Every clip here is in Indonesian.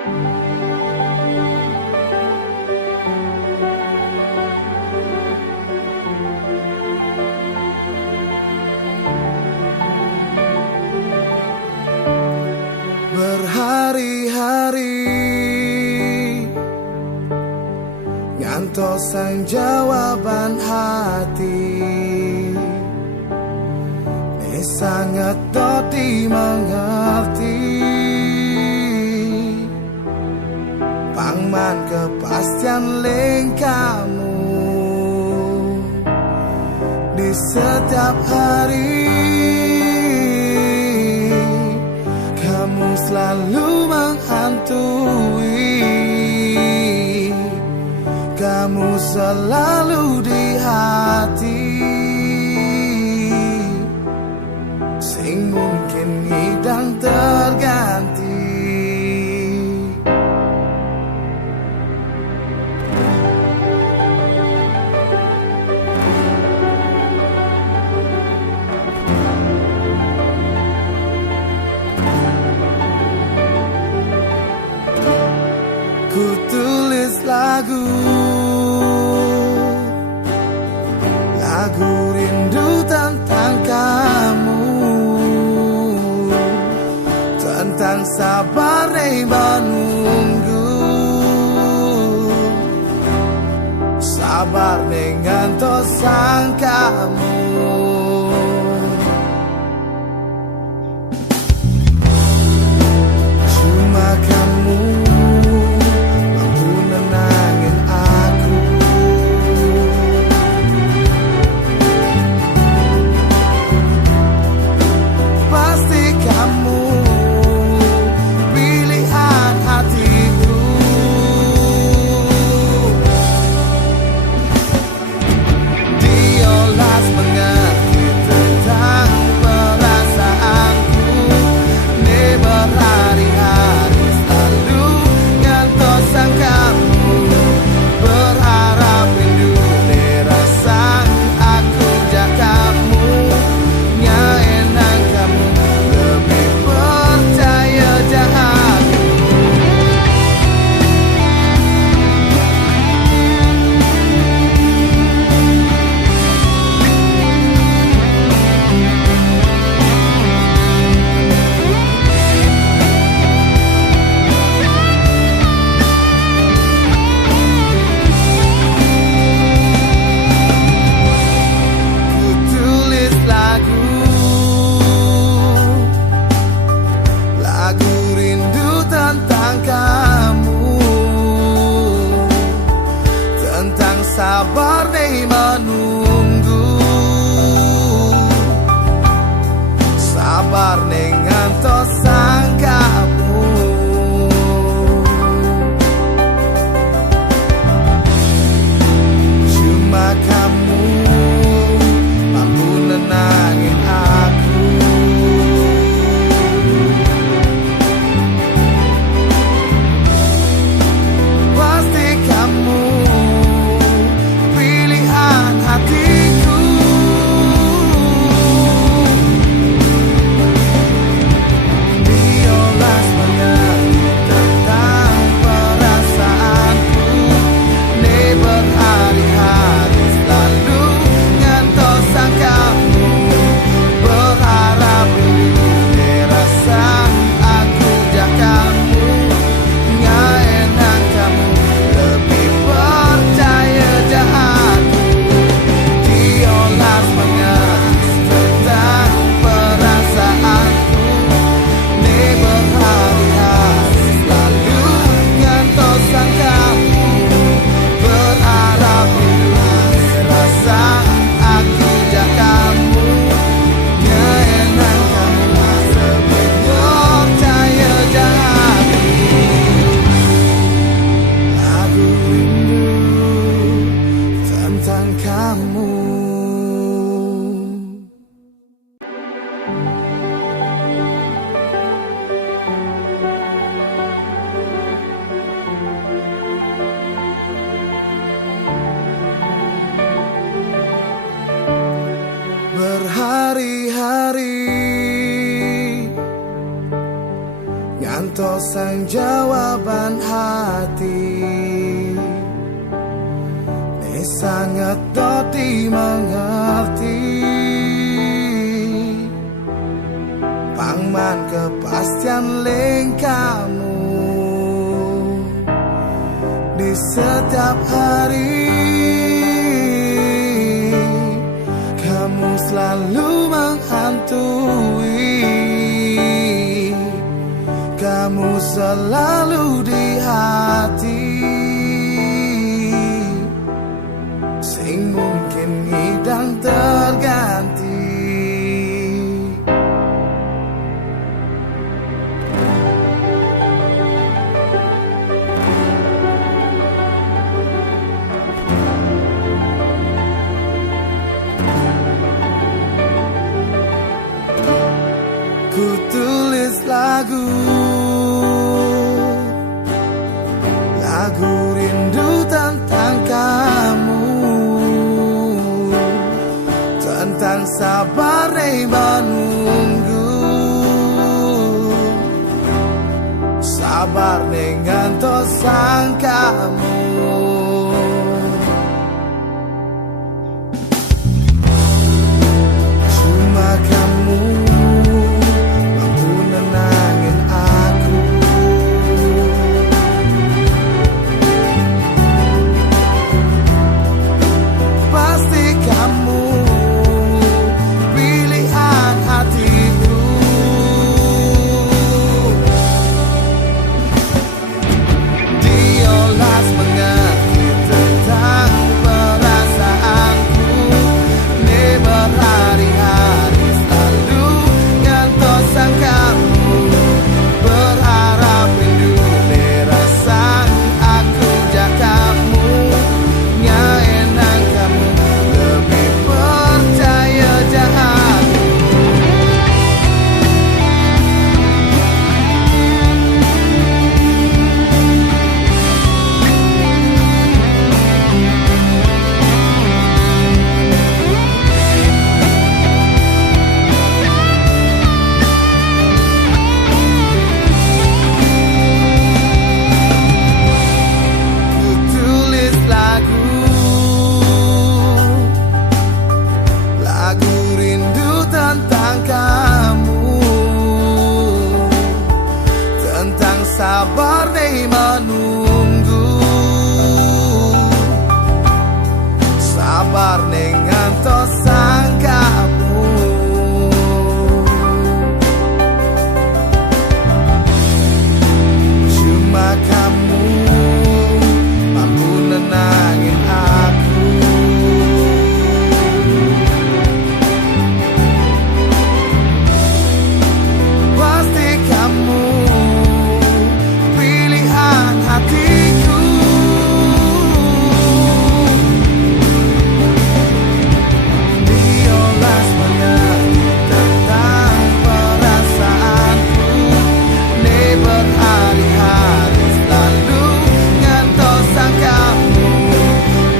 Berhari-hari ngantosan jawaban hati, ini sangat doti mengerti. Pangman kepastian ling kamu di setiap hari. Kamu selalu menghantui, kamu selalu di hati, sing mungkin hidang terganti. Ku tulis lagu rindu tentang kamu, tentang sabar menunggu, sabar ngantosan kamu. Cuma kamu mengerti sang jawaban hati, ni sangat doti mengerti. Pangman kepastian ling kamu di setiap hari. Kamu selalu menghantui, kamu selalu di hati, sing mungkin hidang terganti. Ku tulis lagu rindu tentang kamu, tentang sabar menunggu, sabar ngantos sang kamu. Cuma kamu mampu nenangin aku. Pasti kamu pilihan hatiku. Diolas mengerti tentang perasaanku, ni berhari-hari selalu ngantos sang kamu. Berharap rindu ni rasa aku jak kamu, nyaenang kamu lebih percaya jak aku. Ku tulis lagu rindu tentang kamu, tentang sabar menunggu, sabar ngantos sang kamu. Cuma kamu mampu nenangin aku. Pasti kamu pilihan hatiku. Diolas mengerti tentang perasaanku, ni berhari-hari selalu ngantos sang kamu.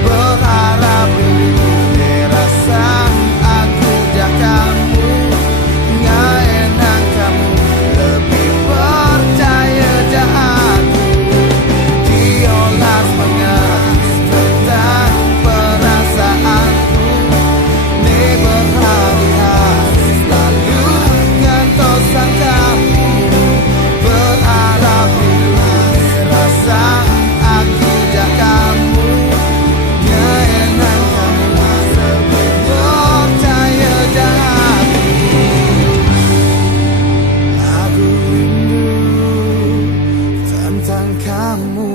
Berharap rindu ni rasa aku jak kamu, nyaenang kamu lebih percaya jak aku. Diolas mengerti tentang perasaanku, ni berhari-hari selalu ngantos sang kamu. Berharap rindu ni rasa aku jak kamu, nyaenang kamu lebih percaya jak aku. Lagu rindu tentang kamu.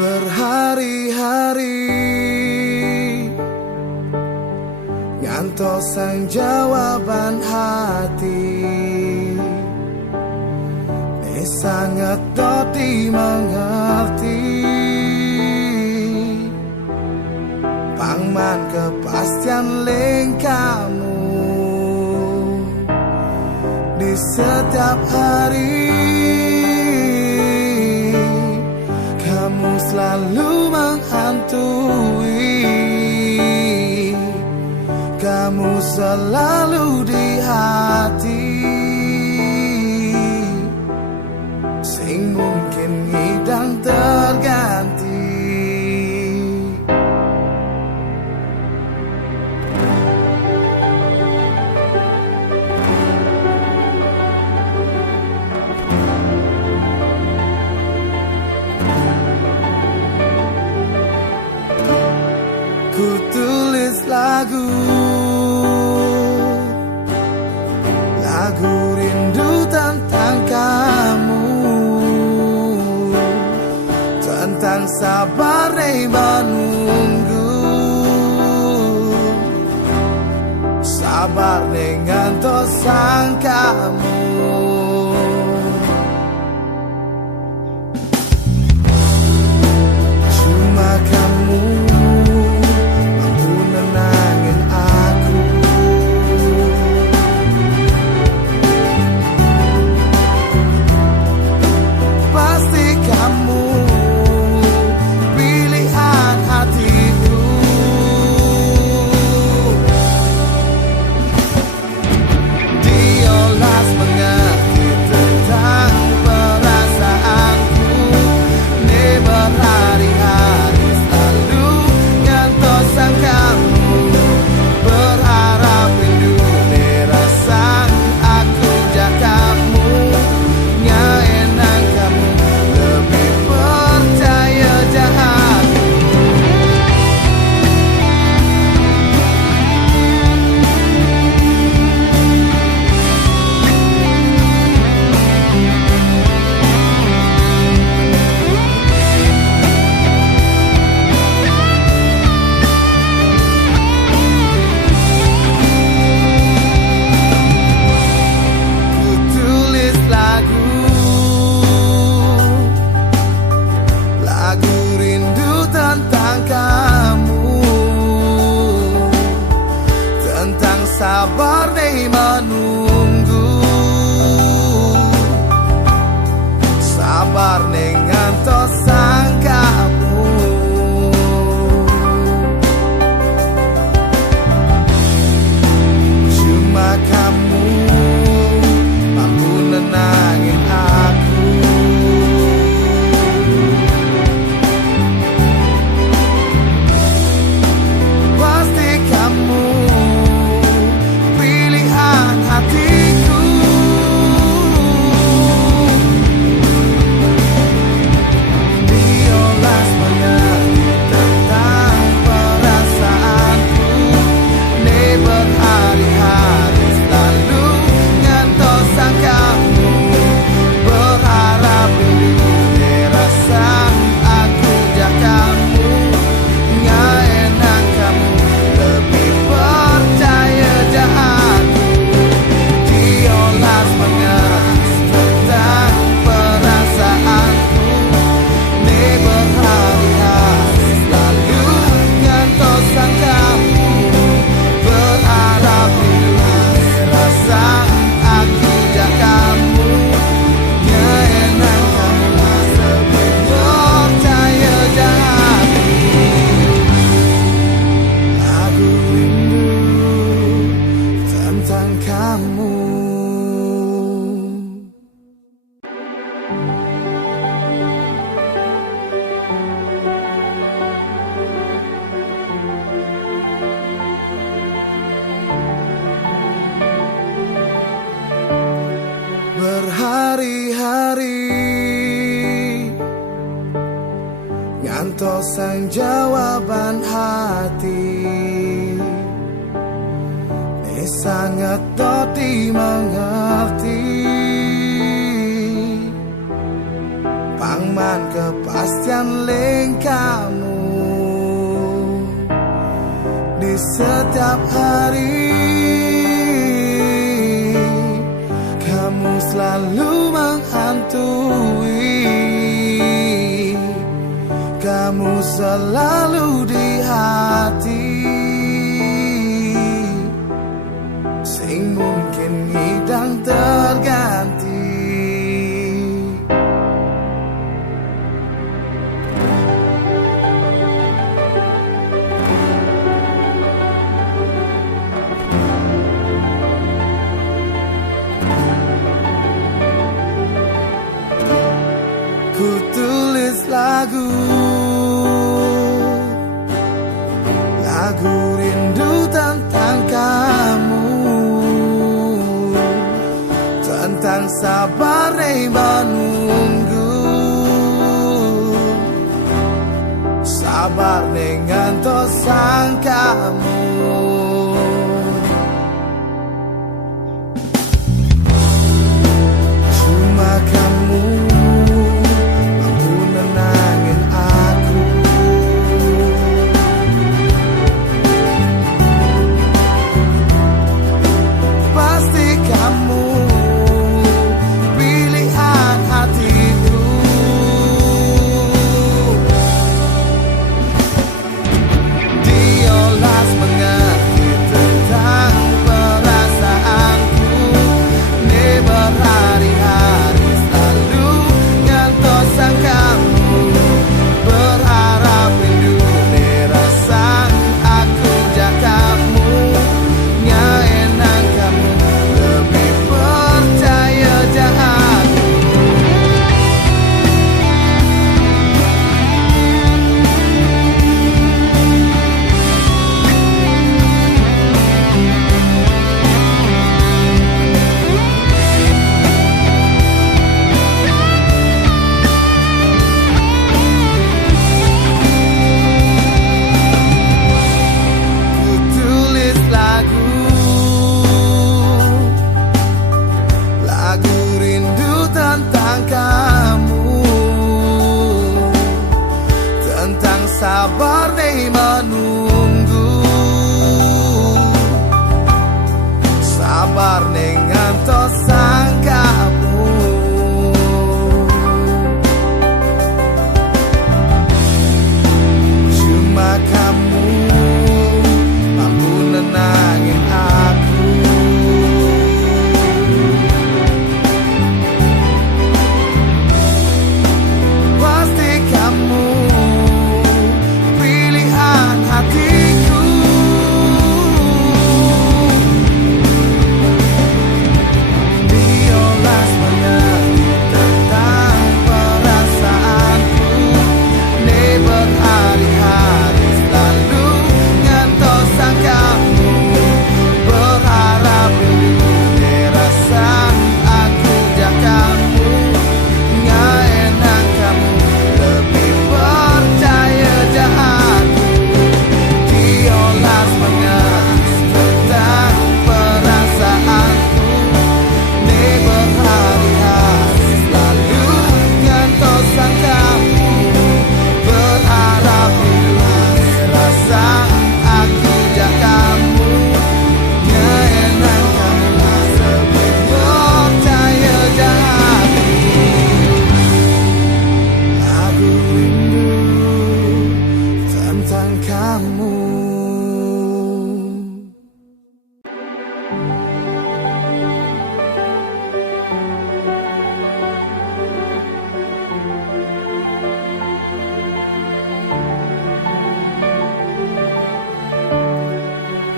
Berhari-hari ngantos sang jawaban hati, ni sangat doti mengerti. Pangman kepastian ling kamu di setiap hari. selalu di hati, sing mungkin ngidang terganti. Ku tulis lagu rindu tentang kamu, tentang sabar menunggu, sabar ngantos sang kamu. Cuma kamu mampu nenangin aku. Pasti kamu pilihan hatiku. Diolas mengerti tentang perasaanku, ne berhari-hari selalu ngantos sang kamu, berharap rindu ne rasang aku jak kamu, nyaenang kamu lebih percaya jak aku. Ku tulis lagu rindu tentang kamu, tentang sabar menunggu, sabar ngantos sang kamu. Cuma kamu mampu nenangin aku. Pasti kamu pilihan hatiku. Diolas mengerti tentang perasaanku, ne berhari-hari selalu ngantos sang kamu, berharap rindu ne rasang aku jak kamu, nyaenang kamu lebih percaya jak aku. Diolas mengerti tentang perasaanku, ne berhari-hari selalu ngantos sang kamu, berharap rindu ne rasang aku jak kamu, nyaenang kamu lebih percaya jak aku. Lagu rindu tentang kamu. Berhari-hari ngantos sang jawaban hati, ne sangat doti mengerti, pangman kepastian leng kamu di setiap hari. Kamu selalu menghantui, kamu selalu di hati, sing mungkin ngidang terganti. tulis lagu rindu tentang kamu, tentang sabar menunggu, sabar ngantos sang kamu. Cuma kamu mampu nenangin aku. Pasti kamu pilihan hatiku. Diolas mengerti tentang perasaanku. Ini berhari-hari selalu ngantos sang kamu. Berharap rindu dirasang aku jakamu. Nyaenang kamu lebih percaya jahatku. Ku tulis lagu rindu tentang kamu, tentang sabar menunggu, sabar ngantos sang kamu. Cuma kamu mampu nenangin aku. Pasti kamu pilihan hatiku. Diolas mengerti tentang perasaanku. Ini berhari-hari selalu ngantos sang kamu. Berharap rindu dirasang aku jakamu. Nyaenang kamu lebih percaya jahatku. Diolas mengerti tentang perasaanku. Ini berhari-hari selalu ngantos sang kamu. Berharap rindu dirasang aku jakamu. Nyaenang kamu lebih percaya jahatku. Lagu rindu tentang kamu.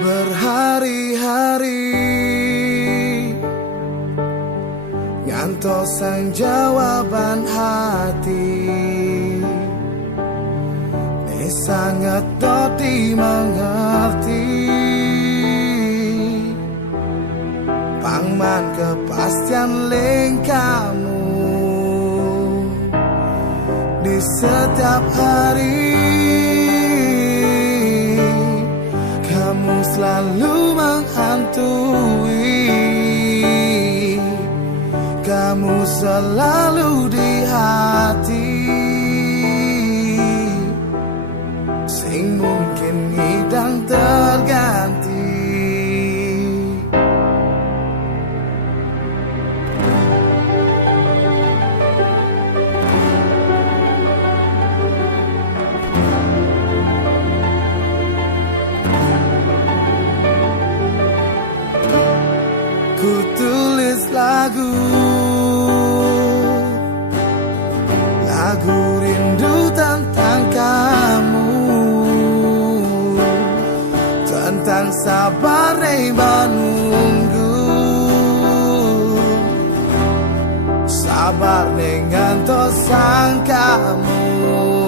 Berhari-hari ngantos sang jawaban hati. Ini sangat doti mengerti. Pangman kepastian ling kamu di setiap hari. Kamu selalu menghantui. Kamu selalu di hati. Sing mungkin hidang terganti. Ku tulis lagu rindu tentang kamu, tentang sabar menunggu, sabar dengan tosang kamu.